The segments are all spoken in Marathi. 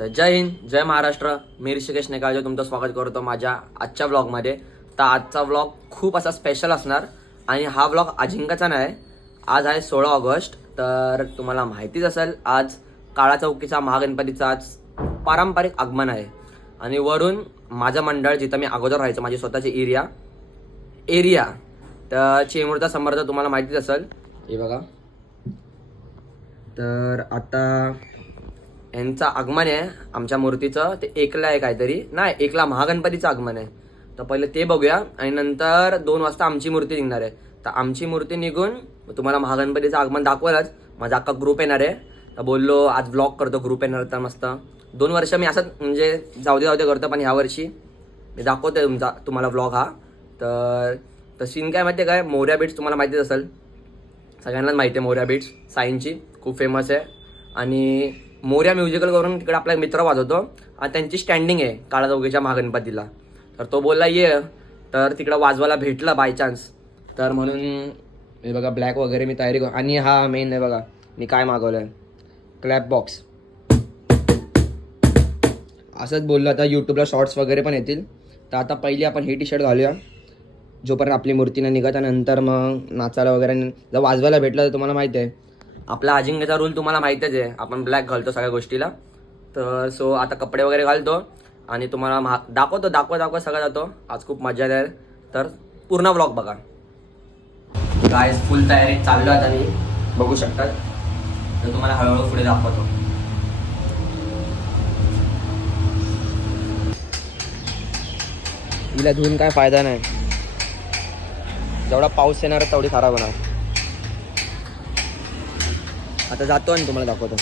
तर जय हिंद, जय महाराष्ट्र. मी ऋषिकेश नेकाळजे तुमचं स्वागत करतो माझ्या आजच्या व्लॉगमध्ये. तर आजचा व्लॉग खूप असा स्पेशल असणार आणि हा व्लॉग अजिंक्यचा नाही. आज आहे 16 ऑगस्ट. तर तुम्हाला माहितीच असेल आज काळा चौकीचा महागणपतीचा आज पारंपरिक आगमन आहे. आणि वरून माझं मंडळ जिथं मी अगोदर राहायचं माझी स्वतःची एरिया तर चेंबूरचा समर्थ तुम्हाला माहितीच असेल. हे बघा, तर आता यांचं आगमन आहे आमच्या मूर्तीचं. ते एकला आहे काहीतरी, नाही एकला महागणपतीचं आगमन आहे. तर पहिले ते बघूया आणि नंतर 2 वाजता आमची मूर्ती निघणार आहे. तर आमची मूर्ती निघून तुम्हाला महागणपतीचं आगमन दाखवायलाच माझा अख्खा ग्रुप येणार आहे. तर बोललो आज व्लॉग करतो, ग्रुप येणार तर मस्त. 2 वर्ष मी असंच म्हणजे जाऊ दे करतो, पण ह्या वर्षी मी दाखवतोय तुम्हाला व्लॉग हा. तर सीन काय माहिती आहे काय, मोर्या बीट्स तुम्हाला माहितीच असेल, सगळ्यांनाच माहिती आहे. मोर्या बीट्स साईनची खूप फेमस आहे आणि मोर्या म्युझिकल करून तिकडे आपला मित्र वाजवतो आणि त्यांची स्टँडिंग आहे काळा चौकीच्या महागणपतीला. तर तो बोलला ये, तर तिकडं वाजवायला भेटलं बाय चान्स. तर म्हणून हे बघा ब्लॅक वगैरे मी तयारी करू. आणि हा मेन आहे बघा, मी काय मागवलं आहे, क्लॅप बॉक्स. असंच बोललो, आता यूट्यूबला शॉर्ट्स वगैरे पण येतील. तर आता पहिली आपण हे टी शर्ट घालूया जोपर्यंत आपली मूर्ती नाही निघत, नंतर मग नाचायला वगैरे जर वाजवायला भेटलं तर तुम्हाला माहिती आहे आपला अजिंक्यचा रूल तुम्हाला माहितीच आहे, आपण ब्लॅक घालतो सगळ्या गोष्टीला. तर सो आता कपडे वगैरे घालतो आणि तुम्हाला दाखवा सगळं जातो. आज खूप मजा आहे. तर पूर्ण व्लॉग बघा. गाइस फुल तयारी चाललो आता मी, बघू शकतात. तर तुम्हाला हळूहळू पुढे दाखवतो. हिला धुवून काय फायदा नाही, जेवढा पाऊस येणार तेवढी खराब होणार. आता जातो आणि तुम्हाला दाखवतो.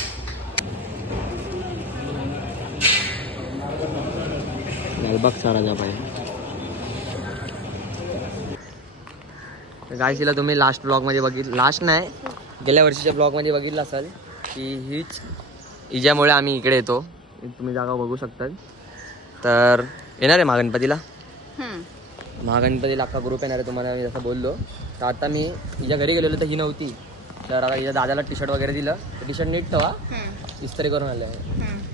लालबाग साराजा पाहिजे. गाइस हिला तुम्ही लास्ट ब्लॉगमध्ये लास्ट नाही गेल्या वर्षीच्या ब्लॉगमध्ये बघितलं असाल की हिच्यामुळे आम्ही इकडे येतो. तुम्ही जागा बघू शकतात. तर येणार आहे महागणपतीला अख्खा ग्रुप येणार आहे, तुम्हाला मी जसं बोललो. तर आता मी हिच्या घरी गेलेलो तर ही नव्हती. तर आता हिच्या दादाला टी शर्ट वगैरे दिलं. टी शर्ट नीट ठेवा, इस्त्री करून आलं आहे.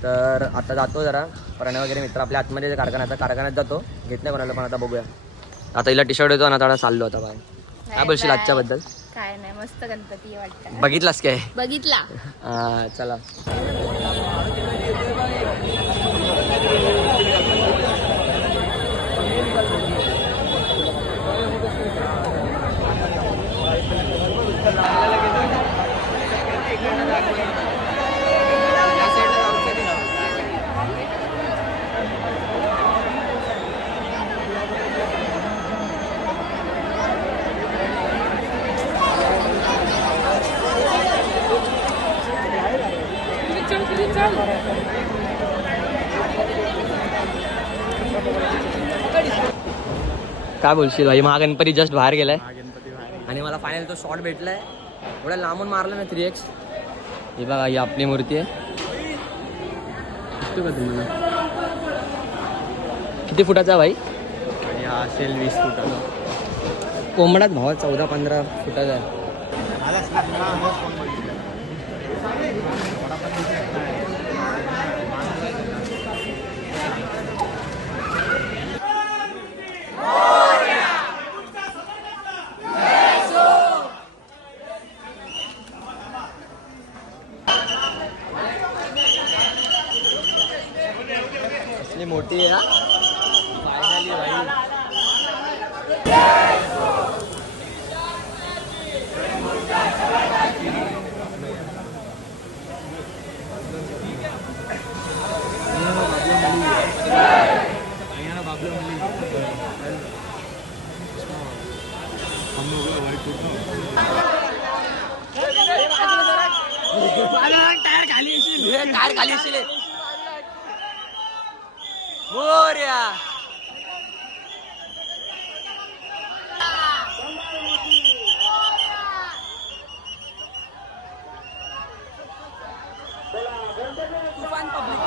तर आता जातो जरा प्रणय वगैरे मित्र आपल्या आतमध्ये कारखान्यात जातो. घेत नाही कोणाला, पण आता बघूया. आता हिला टी शर्ट येतो आणि आता चाललो. आता काय बोलशील आजच्याबद्दल? काय नाही, मस्त गणपती वाटतं. बघितलास काय? बघितला. हा चला. काय बोलशील भाई, महागणपती जस्ट बाहेर गेलाय आणि मला फायनल तो शॉट भेटलाय. एवढ्या लांबून मारलं ना 3x. ही बघा, ही आपली मूर्ती आहे. किती फुटाचा भाई? आणि हा असेल 20 फुटाचा. कोंबडाच भावा 14-15 फुटाचा आहे. असली मोठी आहे फायनली भाई. टायर खाली असेल मोर्या. तुफान पब्लिक.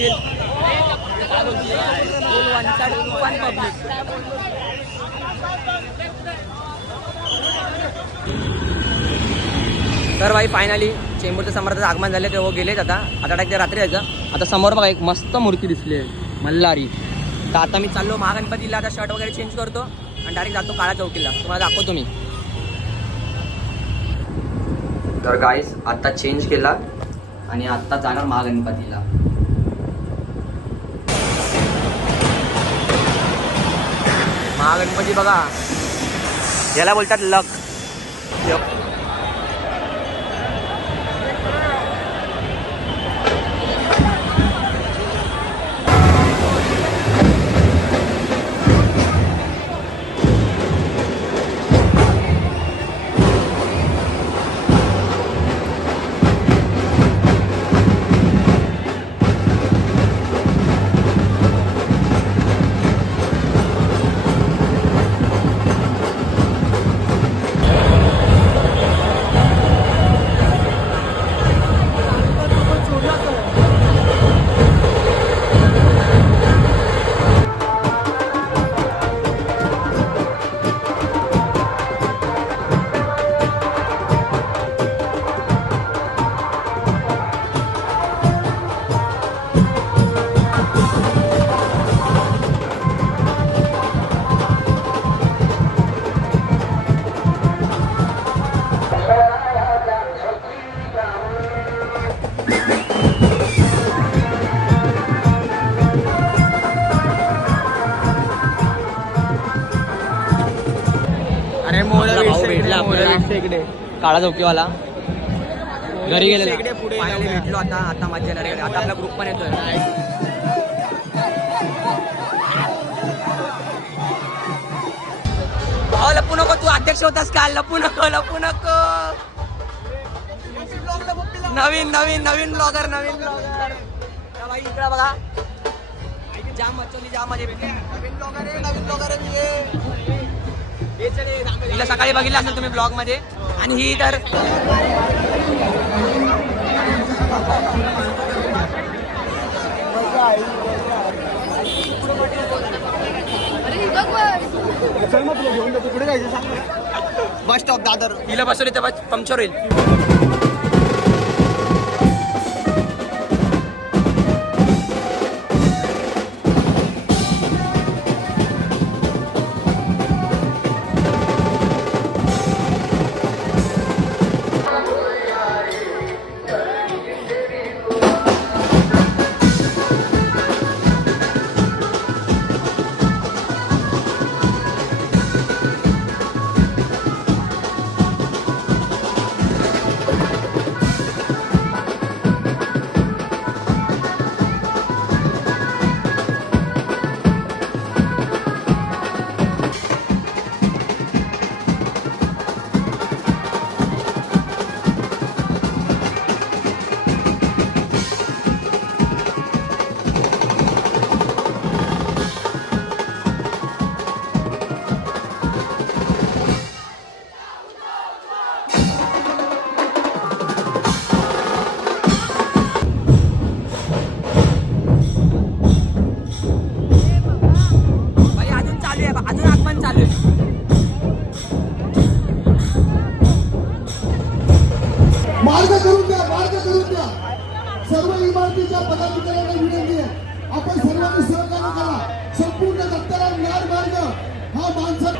बोलशील? काय बोलशील? one side तुफान public. तर भाई फायनली चेंबूरच्या समर्थाचं आगमन झाले ते गेलेच आता डायरेक्ट रात्री यायचं. आता समोर बघा एक मस्त मूर्ती दिसली आहे मल्हारी. तर आता मी चाललो महागणपतीला, आता शर्ट वगैरे चेंज करतो आणि डायरेक्ट जातो काळा चौकीला. तुम्हाला दाखवतो मी. तर गाईस आता चेंज केला आणि आता जाणार महागणपतीला. महागणपती बघा, याला बोलतात लक. भाऊ भेटला आपल्याला, काळा चौकीवाला. घरी गेले फायनली भेटलो. आता मजा येणार आहे. आता आपला ग्रुप पण येतोय. लपू नको, तू अध्यक्ष होतास का? लपू नको. नवीन ब्लॉगर भाई इकडे बघा. जाम मचवली, जाम मजा भेटली. नवीन ब्लॉगर हिला सकाळी बघितलं असेल तुम्ही ब्लॉग मध्ये. आणि ही तर बस स्टॉप दादर. हिला बसवली तर पंक्चर होईल. सर्व इमारतीच्या पदाधिकाऱ्यांना विनंती आहे, आपण सर्वांनी सहकार्य करा. संपूर्ण दत्ताला न्याय मार्ग हा माणसा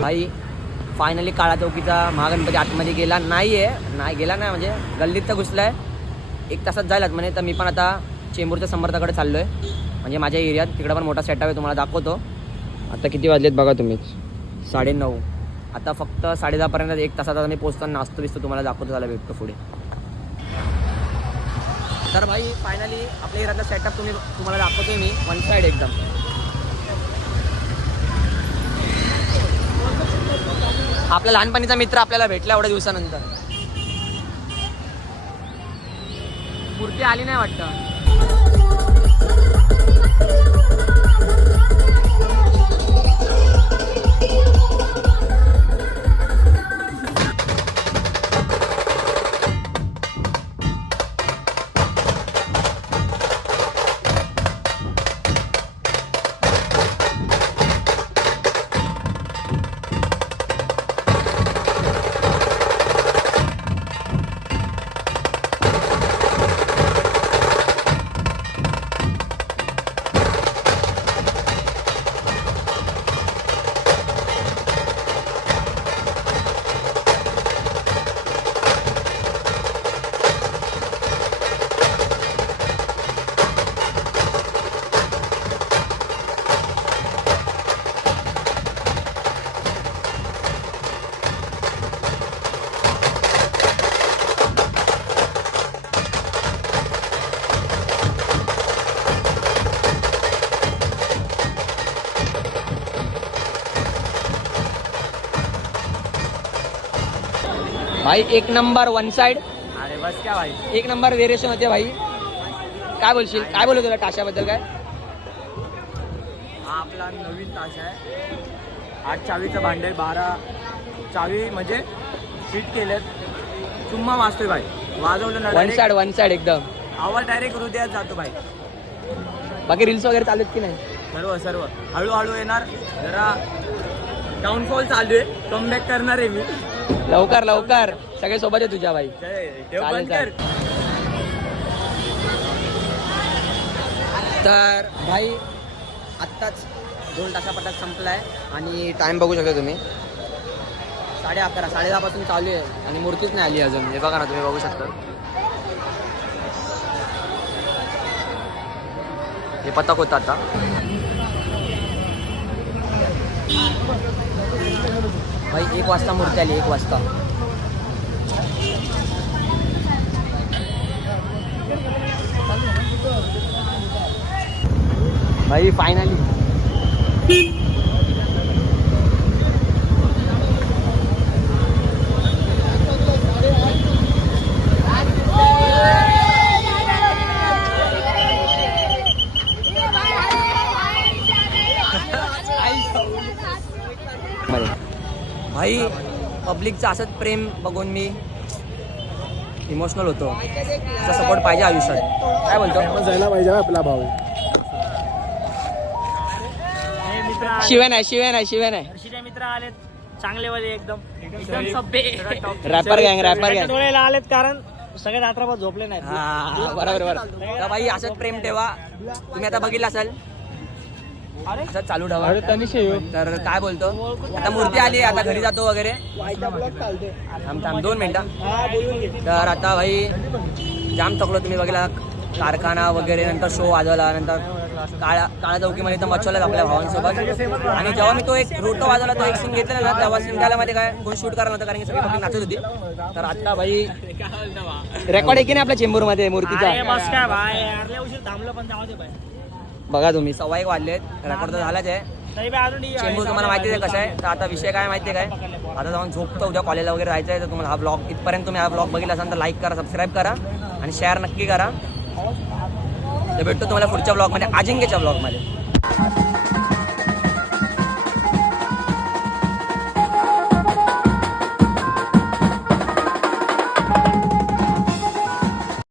भाई फायनली काळा चौकीचा महागणपती आतमध्ये गेला नाही म्हणजे गल्लीत तर घुसलाय. 1 तासात जायलाच म्हणे. तर मी पण आता चेंबूरच्या समर्थाकडे चाललोय, म्हणजे माझ्या एरियात. तिकडं पण मोठा सेटअप आहे, तुम्हाला दाखवतो. आता किती वाजलेत बघा तुम्हीच, 9:30. आता फक्त 10:30 1 तासात मी पोहोचताना नाचतो बिसतो तुम्हाला दाखवतो. झाला भेटतो पुढे. तर भाई फायनली आपल्या एरियातला सेटअप तुम्हाला दाखवतोय मी. वन साईड एकदम. आपला लहानपणीचा मित्र आपल्याला भेटला एवढ्या दिवसानंतर. मूर्ती आली नाही वाटतं. भाई एक नंबर वन साइड, अरे बस क्या भाई. एक नंबर व्हेरिएशन होते भाई. काय बोलशील, काय बोलत तुला टाशाबद्दल काय? हा आपला नवीन तास आहे. 8 चावीचं भांडे, 12 चावी म्हणजे फिट केलेत. चुम्मा वाजतोय भाई. वाजवलं ना वन साइड एकदम. आवाज डायरेक्ट हृदयात जातो भाई. बाकी रील्स वगैरे चालू आहेत की नाही? सर्व हळूहळू येणार. जरा डाऊनफॉल चालू आहे. कमबॅक करणार आहे मी. लवकर सगळे सोबत आहे तुझ्या भाई. देव चालेल, बंद कर. तर भाई आत्ताच 2 तासापटात संपलाय आणि टाइम बघू शकता तुम्ही. 11:30 10:30 पासून चालू आहे आणि मूर्तीच नाही आली अजून. हे बघा ना तुम्ही बघू शकता. हे पथक होतं आता. भाई 1 वाजता मूर्ती आली. 1 वाजता. भाई फायनली भाई पब्लिकचं असंच प्रेम बघून मी इमोशनल होतो. असा सपोर्ट पाहिजे आयुष्यात. काय बोलतो? जायला पाहिजे आपला भाऊ. शिवे नाही हर्षीचे मित्र आलेत चांगले वाले एकदम सभ्य. रॅपर गँग डोळ्याला आलेत कारण सगळे रात्रभर झोपले नाहीत. हा बरोबर. तर भाई असंच प्रेम ठेवा. तुम्ही आता बघितलं असाल असंच चालू ठेवा. तर काय बोलतो, आता मूर्ती आली, आता घरी जातो वगैरे. थांब 2 मिनिटं. तर आता भाई जाम थकलो. तुम्ही बघितला कारखाना वगैरे, नंतर शो वाजवला, नंतर काळा चौकीमध्ये इथं मच्छवल्यात आपल्या भावांसोबत. आणि जेव्हा मी तो एक रोटो वाजवला, तो एक सीन घेतलेला ना, तेव्हा सीन त्याला मध्ये काय कोण शूट करायला नव्हतं कारण की सगळी पब्लिक नाचत होती. तर आता भाई रेकॉर्ड आहे की नाही आपल्या चेंबूरमध्ये मूर्तीचा? बस काय भाई अर्ध्या उशीर थांबलं पण जाऊ दे भाई. बघा तुम्ही 1:15 वाजलेत. रेकॉर्ड तर झालाच आहे. तरी बी अजून चेंबूर तुम्हाला माहिती आहे कसं आहे. तर आता विषय काय माहिती आहे काय, आता जाऊन झोपतो. उद्या कॉलेजला वगैरे जायचं आहे. तर तुम्हाला हा ब्लॉग इथपर्यंत तुम्ही हा ब्लॉग बघितला असाल तर लाईक करा, सबस्क्राईब करा आणि शेअर नक्की करा. तर भेटतो तुम्हाला पुढच्या ब्लॉगमध्ये, अजिंक्यच्या ब्लॉगमध्ये.